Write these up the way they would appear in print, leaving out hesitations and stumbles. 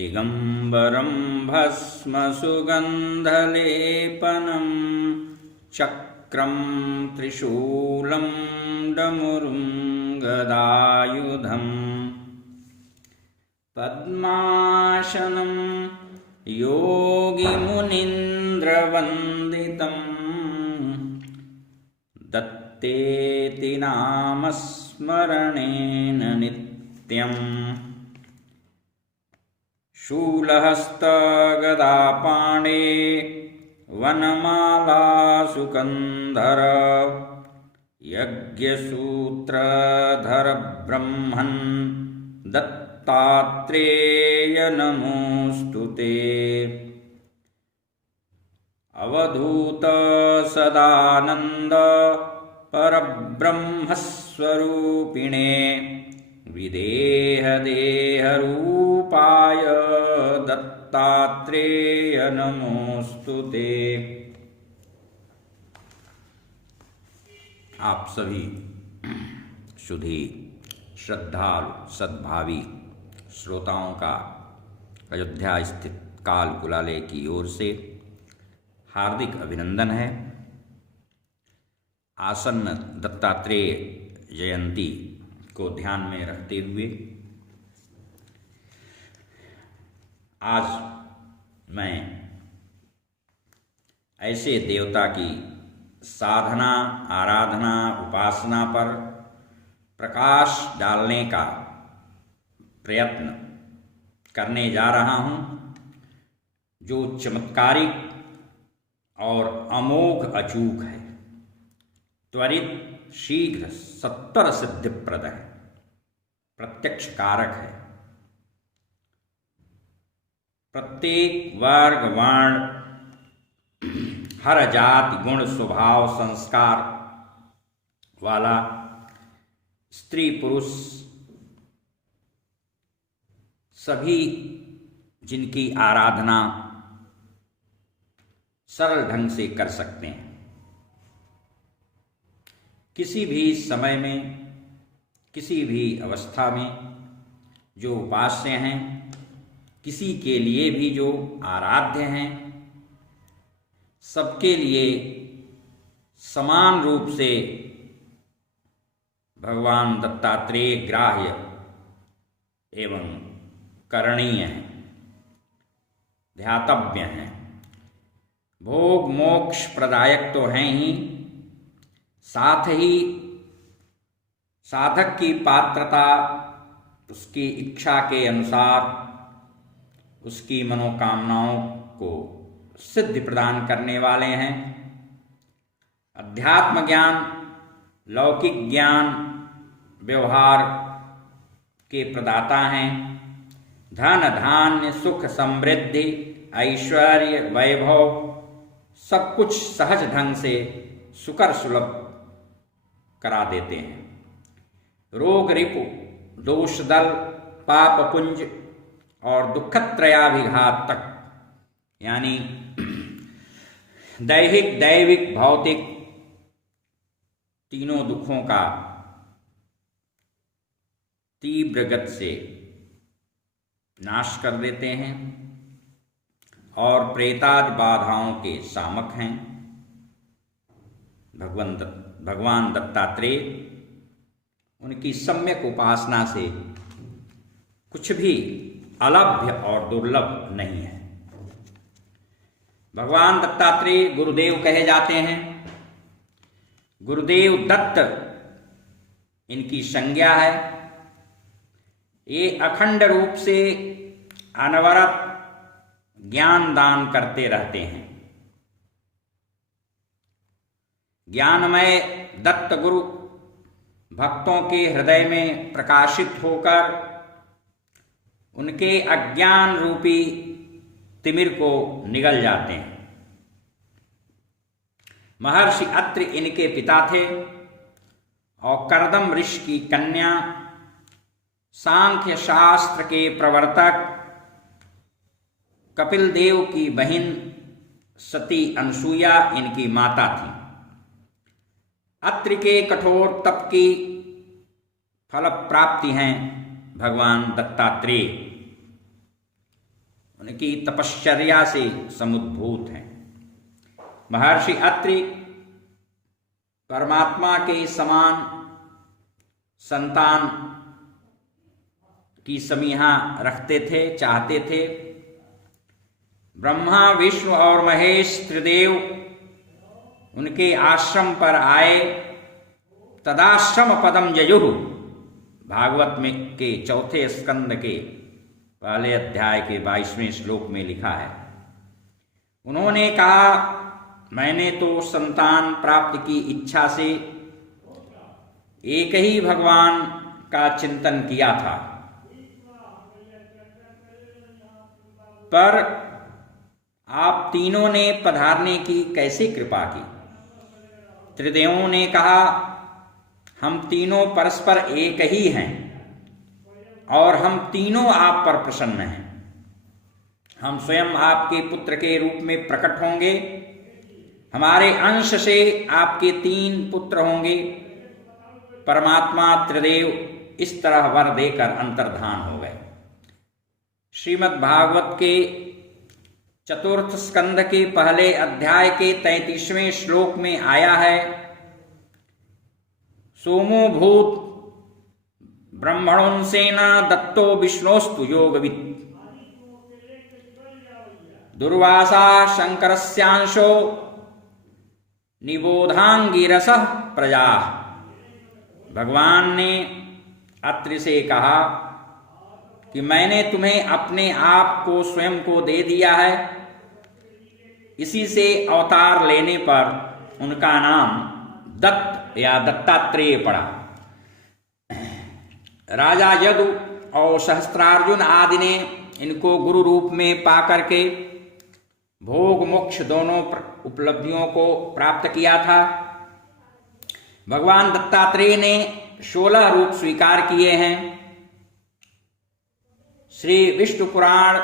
दिगम्बरं भस्मसुगन्धलेपनं चक्रं त्रिशूलं डमरुं गदायुधम् पद्मासनं योगिमुनीन्द्रवन्दितम् दत्तेति नामस्मरणेन नित्यम् शूलहस्तगदापाणे वनमालासुकन्धर यज्ञसूत्रधर ब्रह्मन् दत्तात्रेय नमोऽस्तु ते। अवधूत सदानन्द परब्रह्मस्वरूपिणे विदेहदेहरूपाय दत्तात्रेय नमोऽस्तु ते। आप सभी सुधी श्रद्धालु सद्भावी श्रोताओं का अयोध्या स्थित काल कुलालय की ओर से हार्दिक अभिनंदन है। आसन्न दत्तात्रेय जयंती को ध्यान में रखते हुए आज मैं ऐसे देवता की साधना आराधना उपासना पर प्रकाश डालने का प्रयत्न करने जा रहा हूँ, जो चमत्कारिक और अमोघ अचूक है, त्वरित शीघ्र सत्तर सिद्धिप्रद है, प्रत्यक्ष कारक है। प्रत्येक वर्ग वर्ण हर जाति गुण स्वभाव संस्कार वाला स्त्री पुरुष सभी जिनकी आराधना सरल ढंग से कर सकते हैं। किसी भी समय में किसी भी अवस्था में जो उपास्य हैं, किसी के लिए भी जो आराध्य हैं, सबके लिए समान रूप से भगवान दत्तात्रेय ग्राह्य एवं करणीय हैं, ध्यातव्य हैं। भोग मोक्ष प्रदायक तो हैं ही, साथ ही साधक की पात्रता उसकी इच्छा के अनुसार उसकी मनोकामनाओं को सिद्धि प्रदान करने वाले हैं। अध्यात्म ज्ञान, लौकिक ज्ञान, व्यवहार के प्रदाता हैं। धन धान्य सुख समृद्धि ऐश्वर्य वैभव सब कुछ सहज ढंग से सुकर सुलभ करा देते हैं। रोग रिपु दोष दल पाप पुंज और दुखत्रयाभिघात तक यानी दैहिक दैविक भौतिक तीनों दुखों का तीव्र गति से नाश कर देते हैं और प्रेतादि बाधाओं के शामक हैं। भगवान दत्तात्रेय उनकी सम्यक उपासना से कुछ भी अलभ्य और दुर्लभ नहीं है। भगवान दत्तात्रेय गुरुदेव कहे जाते हैं। गुरुदेव दत्त इनकी संज्ञा है। ये अखंड रूप से अनवरत ज्ञान दान करते रहते हैं। ज्ञानमय दत्त गुरु भक्तों के हृदय में प्रकाशित होकर उनके अज्ञान रूपी तिमिर को निगल जाते हैं। महर्षि अत्रि इनके पिता थे और करदम ऋषि की कन्या, सांख्य शास्त्र के प्रवर्तक कपिल देव की बहन सती अनसुईया इनकी माता थी। अत्रि के कठोर तप की फल प्राप्ति हैं भगवान दत्तात्रेय। उनकी तपश्चर्या से समुद्भूत हैं। महर्षि अत्रि परमात्मा के समान संतान की समीहा रखते थे, चाहते थे। ब्रह्मा, विष्णु और महेश त्रिदेव उनके आश्रम पर आए। तदाश्रम पदम जयुः, भागवत में के चौथे स्कंद के पहले अध्याय के 22वें श्लोक में लिखा है। उन्होंने कहा, मैंने तो संतान प्राप्ति की इच्छा से एक ही भगवान का चिंतन किया था, पर आप तीनों ने पधारने की कैसे कृपा की। त्रिदेवों ने कहा, हम तीनों परस्पर एक ही हैं और हम तीनों आप पर प्रसन्न हैं। हम स्वयं आपके पुत्र के रूप में प्रकट होंगे। हमारे अंश से आपके 3 पुत्र होंगे। परमात्मा त्रिदेव इस तरह वर देकर अंतर्धान हो गए। श्रीमद् भागवत के चतुर्थ स्कंध के पहले अध्याय के 33वें श्लोक में आया है, सोमो भूत ब्रह्मणोंसेना दत्तो विष्णोस्तु योगवित्, दुर्वासा शंकरस्यांशो निबोधांगिरसः प्रजा। भगवान ने अत्रि से कहा कि मैंने तुम्हें अपने आप को स्वयं को दे दिया है। इसी से अवतार लेने पर उनका नाम दत्त या दत्तात्रेय पड़ा। राजा यदु और सहस्त्रार्जुन आदि ने इनको गुरु रूप में पाकर के भोग मोक्ष दोनों उपलब्धियों को प्राप्त किया था। भगवान दत्तात्रेय ने 16 रूप स्वीकार किए हैं। श्री विष्णु पुराण,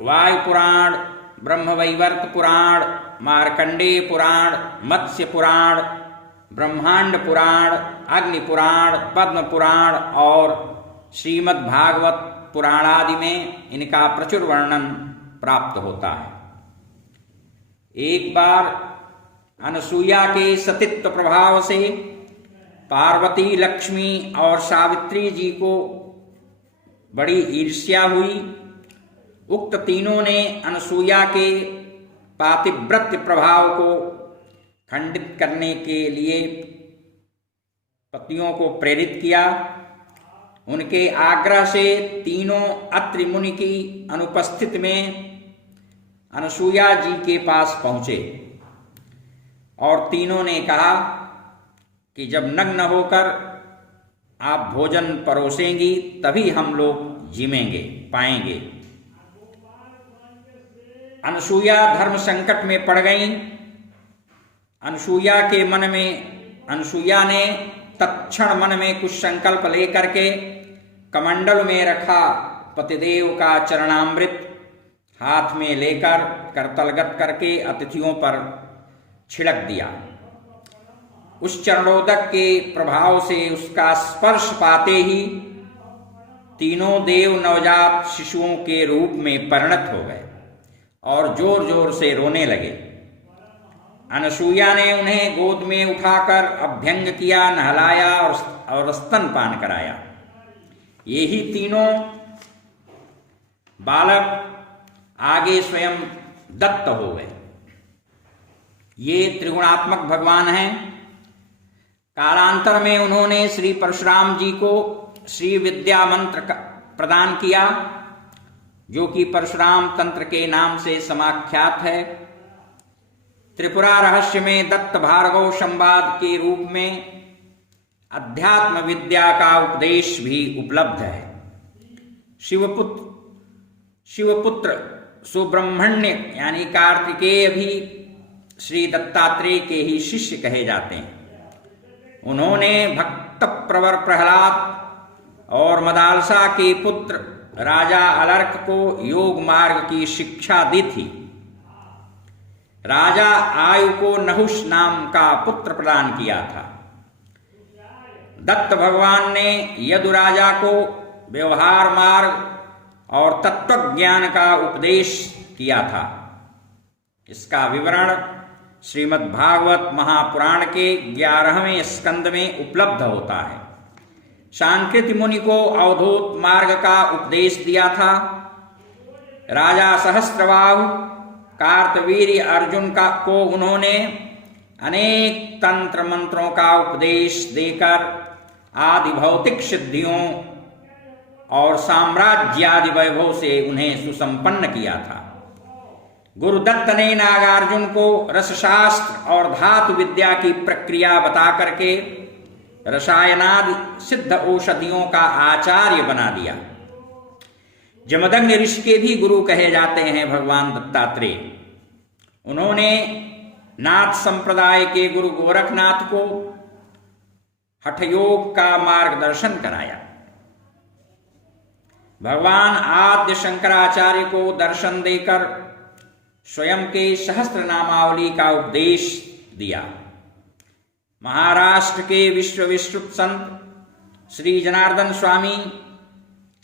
वायु पुराण, ब्रह्मवैवर्त पुराण, मार्कंडेय पुराण, मत्स्य पुराण, ब्रह्मांड पुराण, अग्नि पुराण, पद्म पुराण और श्रीमद् भागवत पुराण आदि में इनका प्रचुर वर्णन प्राप्त होता है। एक बार अनसुईया के सतीत्व प्रभाव से पार्वती, लक्ष्मी और सावित्री जी को बड़ी ईर्ष्या हुई। उक्त तीनों ने अनसुईया के पातिव्रत्य प्रभाव को खंडित करने के लिए पतियों को प्रेरित किया। उनके आग्रह से तीनों अत्रि मुनि की अनुपस्थिति में अनसुईया जी के पास पहुंचे और तीनों ने कहा कि जब नग्न होकर आप भोजन परोसेंगी तभी हम लोग जीवेंगे पाएंगे। अनसुईया धर्म संकट में पड़ गईं। अनसुईया ने तत्क्षण मन में कुछ संकल्प लेकर के कमंडल में रखा पतिदेव का चरणामृत हाथ में लेकर करतलगत करके अतिथियों पर छिड़क दिया। उस चरणोदक के प्रभाव से उसका स्पर्श पाते ही तीनों देव नवजात शिशुओं के रूप में परिणत हो गए और जोर जोर से रोने लगे। अनसुईया ने उन्हें गोद में उठाकर अभ्यंग किया, नहलाया और स्तनपान कराया। ये ही तीनों बालक आगे स्वयं दत्त हो गए। ये त्रिगुणात्मक भगवान हैं। कालांतर में उन्होंने श्री परशुराम जी को श्री विद्या मंत्र प्रदान किया, जो कि परशुराम तंत्र के नाम से समाख्यात है। त्रिपुरा रहस्य में दत्त भार्गव संवाद के रूप में अध्यात्म विद्या का उपदेश भी उपलब्ध है। शिवपुत्र सुब्रह्मण्य यानी कार्तिकेय भी श्री दत्तात्रेय के ही शिष्य कहे जाते हैं। उन्होंने भक्त प्रवर प्रहलाद और मदालसा के पुत्र राजा अलर्क को योग मार्ग की शिक्षा दी थी। राजा आयु को नहुष नाम का पुत्र प्रदान किया था। दत्त भगवान ने यदु राजा को व्यवहार मार्ग और तत्व ज्ञान का उपदेश किया था। इसका विवरण श्रीमद् भागवत महापुराण के 11वें स्कंद में उपलब्ध होता है। सांकृति मुनि को अवधूत मार्ग का उपदेश दिया था। राजा सहस्त्रबाहु कार्तवीर्य अर्जुन को उन्होंने अनेक तंत्र मंत्रों का उपदेश देकर आदि भौतिक सिद्धियों और साम्राज्यादि वैभव से उन्हें सुसंपन्न किया था। गुरुदत्त ने नागार्जुन को रसशास्त्र और धातु विद्या की प्रक्रिया बता करके रसायनादि सिद्ध औषधियों का आचार्य बना दिया। जमदग्नि ऋषि के भी गुरु कहे जाते हैं भगवान दत्तात्रेय। उन्होंने नाथ संप्रदाय के गुरु गोरखनाथ को हठयोग का मार्गदर्शन कराया। भगवान आद्य शंकराचार्य को दर्शन देकर स्वयं के सहस्त्र नामावली का उपदेश दिया। महाराष्ट्र के विश्व विश्रुत संत श्री जनार्दन स्वामी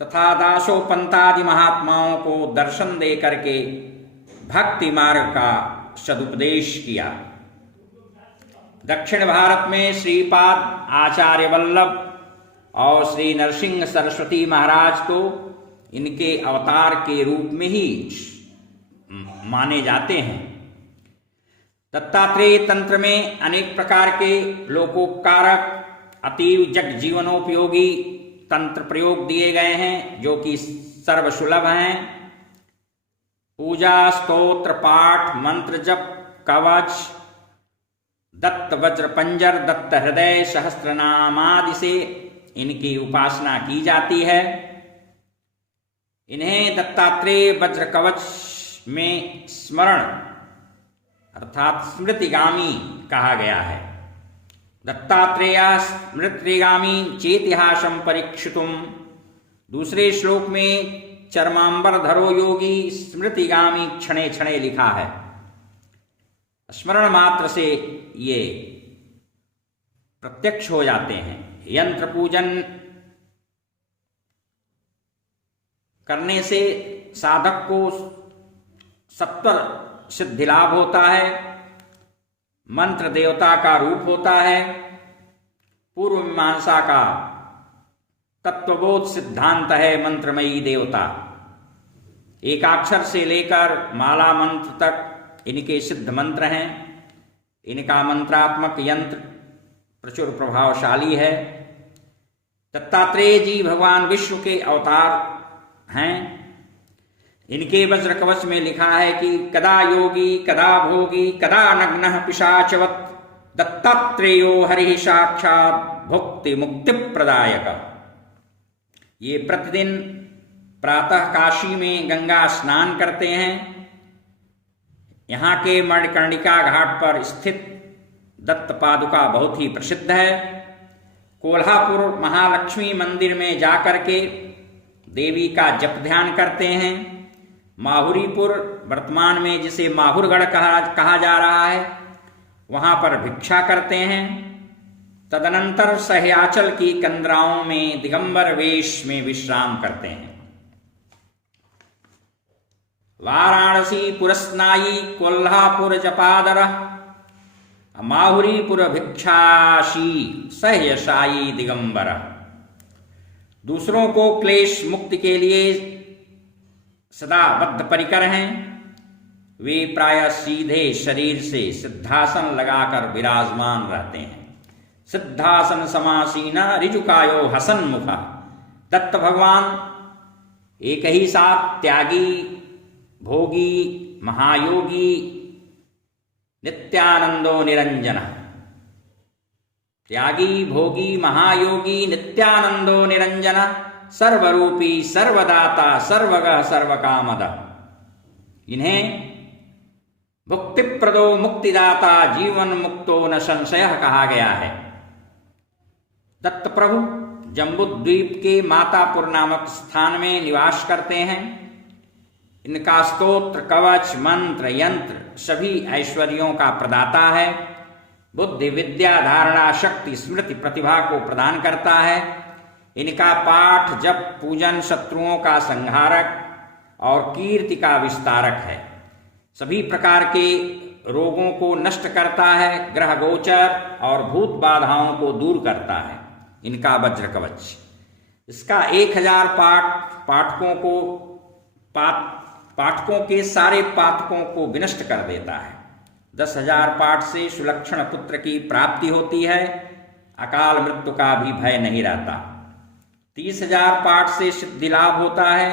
तथा दासोपंतादि महात्माओं को दर्शन दे करके भक्ति मार्ग का सदुपदेश किया। दक्षिण भारत में श्रीपाद आचार्य वल्लभ और श्री नरसिंह सरस्वती महाराज को इनके अवतार के रूप में ही माने जाते हैं। दत्तात्रेय तंत्र में अनेक प्रकार के लोकोपकारक अतीव जग जीवनोपयोगी तंत्र प्रयोग दिए गए हैं, जो कि सर्वसुलभ हैं। पूजा, स्तोत्र, पाठ, मंत्र जप, कवच, दत्त वज्र पंजर, दत्त हृदय, सहस्त्रनामादि से इनकी उपासना की जाती है। इन्हें दत्तात्रेय वज्र कवच में स्मरण अर्थात स्मृतिगामी कहा गया है। दत्तात्रेय स्मृतिगामी चेतिहासम परीक्षितुम। दूसरे श्लोक में चरमांबर धरो योगी स्मृतिगामी क्षणे क्षणे लिखा है। स्मरण मात्र से ये प्रत्यक्ष हो जाते हैं। यंत्र पूजन करने से साधक को सत्वर सिद्धि लाभ होता है। मंत्र देवता का रूप होता है। पूर्व मीमांसा का तत्वबोध सिद्धांत है मंत्रमयी देवता। एकाक्षर से लेकर माला मंत्र तक इनके सिद्ध मंत्र हैं। इनका मंत्रात्मक यंत्र प्रचुर प्रभावशाली है। दत्तात्रेय जी भगवान विष्णु के अवतार हैं। इनके वज्र कवच में लिखा है कि कदा योगी कदा भोगी कदा नग्नः पिशाचवत् दत्तात्रेयो हरिः साक्षात् भुक्ति मुक्ति प्रदायक। ये प्रतिदिन प्रातः काशी में गंगा स्नान करते हैं। यहाँ के मणिकर्णिका घाट पर स्थित दत्त पादुका बहुत ही प्रसिद्ध है। कोल्हापुर महालक्ष्मी मंदिर में जाकर के देवी का जप ध्यान करते हैं। माहुरीपुर वर्तमान में जिसे माहुरगढ़ कहा जा रहा है, वहां पर भिक्षा करते हैं। तदनंतर सहयाचल की कंदराओं में दिगंबर वेश में विश्राम करते हैं। वाराणसी पुरस्नायी कोल्हापुर जपादर माहुरीपुर भिक्षाशी सहयशायी दिगंबर। दूसरों को क्लेश मुक्ति के लिए सदा बद्ध परिकर हैं। वे प्रायः सीधे शरीर से सिद्धासन लगाकर विराजमान रहते हैं। सिद्धासन समासीना ऋजुकायो हसन मुखा। दत्त भगवान एक ही साथ त्यागी, भोगी, महायोगी, नित्यानंदो निरंजन। त्यागी, भोगी, महायोगी, नित्यानंदो निरंजन, सर्वरूपी, सर्वदाता, सर्वगः, सर्वकामद। इन्हें भुक्तिप्रदो मुक्तिदाता, जीवन मुक्तो न संशय कहा गया है। दत्त प्रभु जम्बूद्वीप के मातापुर नामक स्थान में निवास करते हैं। इनका स्तोत्र, कवच, मंत्र, यंत्र सभी ऐश्वर्यों का प्रदाता है। बुद्धि, विद्या, धारणा, शक्ति, स्मृति, प्रतिभा को प्रदान करता है। इनका पाठ जप पूजन शत्रुओं का संहारक और कीर्ति का विस्तारक है। सभी प्रकार के रोगों को नष्ट करता है, ग्रह गोचर और भूत बाधाओं को दूर करता है। इनका वज्र कवच, इसका 1000 पाठकों के सारे पातकों को विनष्ट कर देता है। 10,000 पाठ से सुलक्षण पुत्र की प्राप्ति होती है, अकाल मृत्यु का भी भय नहीं रहता। 30,000 पाठ से सिद्धि लाभ होता है।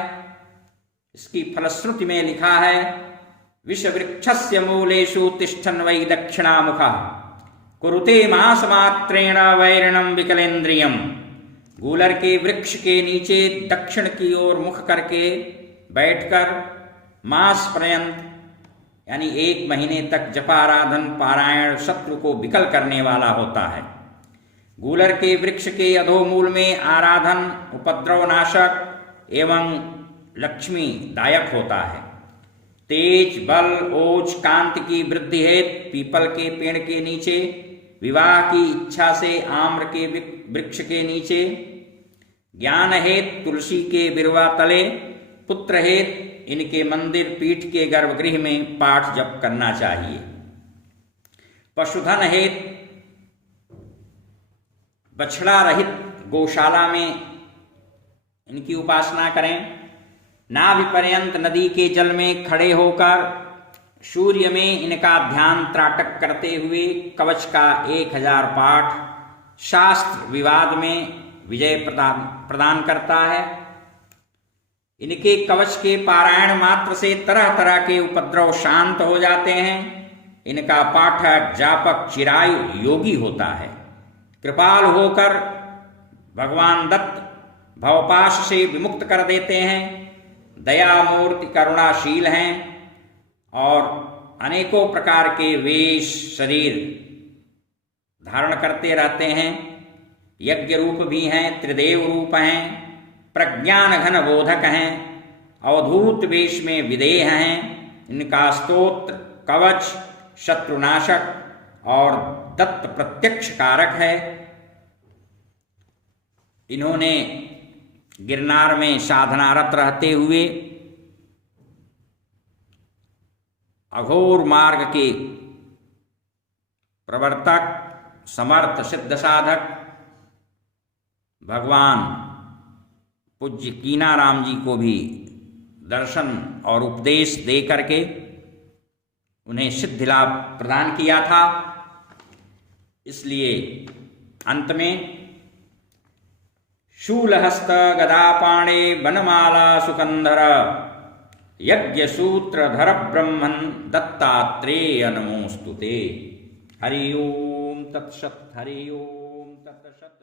इसकी फलश्रुति में लिखा है, विषवृक्षस्य मूलेषु तिष्ठन् वै दक्षिणामुखः कुरुते मासमात्रेण वैरिणं विकलेन्द्रियम्। गूलर के वृक्ष के नीचे दक्षिण की ओर मुख करके बैठकर मास पर्यंत यानी 1 महीने तक जपाराधन पारायण शत्रु को विकल करने वाला होता है। गूलर के वृक्ष के अधोमूल में आराधन उपद्रवनाशक एवं लक्ष्मी दायक होता है। तेज बल ओज कांति की वृद्धि हेतु पीपल के पेड़ के नीचे, विवाह की इच्छा से आम्र के वृक्ष के नीचे, ज्ञान हेतु तुलसी के बिरवा तले, पुत्र हेतु इनके मंदिर पीठ के गर्भगृह में पाठ जप करना चाहिए। पशुधन हेतु बछड़ा रहित गौशाला में इनकी उपासना करें। नाभि पर्यंत नदी के जल में खड़े होकर सूर्य में इनका ध्यान त्राटक करते हुए कवच का 1000 पाठ शास्त्र विवाद में विजय प्रदान करता है। इनके कवच के पारायण मात्र से तरह तरह के उपद्रव शांत हो जाते हैं। इनका पाठक जापक चिरायु योगी होता है। कृपाल होकर भगवान दत्त भवपाश से विमुक्त कर देते हैं। दयामूर्ति करुणाशील हैं और अनेकों प्रकार के वेश शरीर धारण करते रहते हैं। यज्ञ रूप भी हैं, त्रिदेव रूप हैं, प्रज्ञान घन बोधक हैं, अवधूत वेश में विदेह हैं। इनका स्तोत्र कवच शत्रुनाशक और दत्त प्रत्यक्ष कारक है। इन्होंने गिरनार में साधनारत रहते हुए अघोर मार्ग के प्रवर्तक समर्थ सिद्ध साधक भगवान पूज्य कीनाराम जी को भी दर्शन और उपदेश दे करके उन्हें सिद्धि लाभ प्रदान किया था। इसलिए अंत में शूलहस्त गदापाणे वनमाला सुकंधर यज्ञ सूत्रधर ब्रह्मन् दत्तात्रेय नमोस्तुते। हरि ओम तत्सत्। हरि ओम तत्सत्।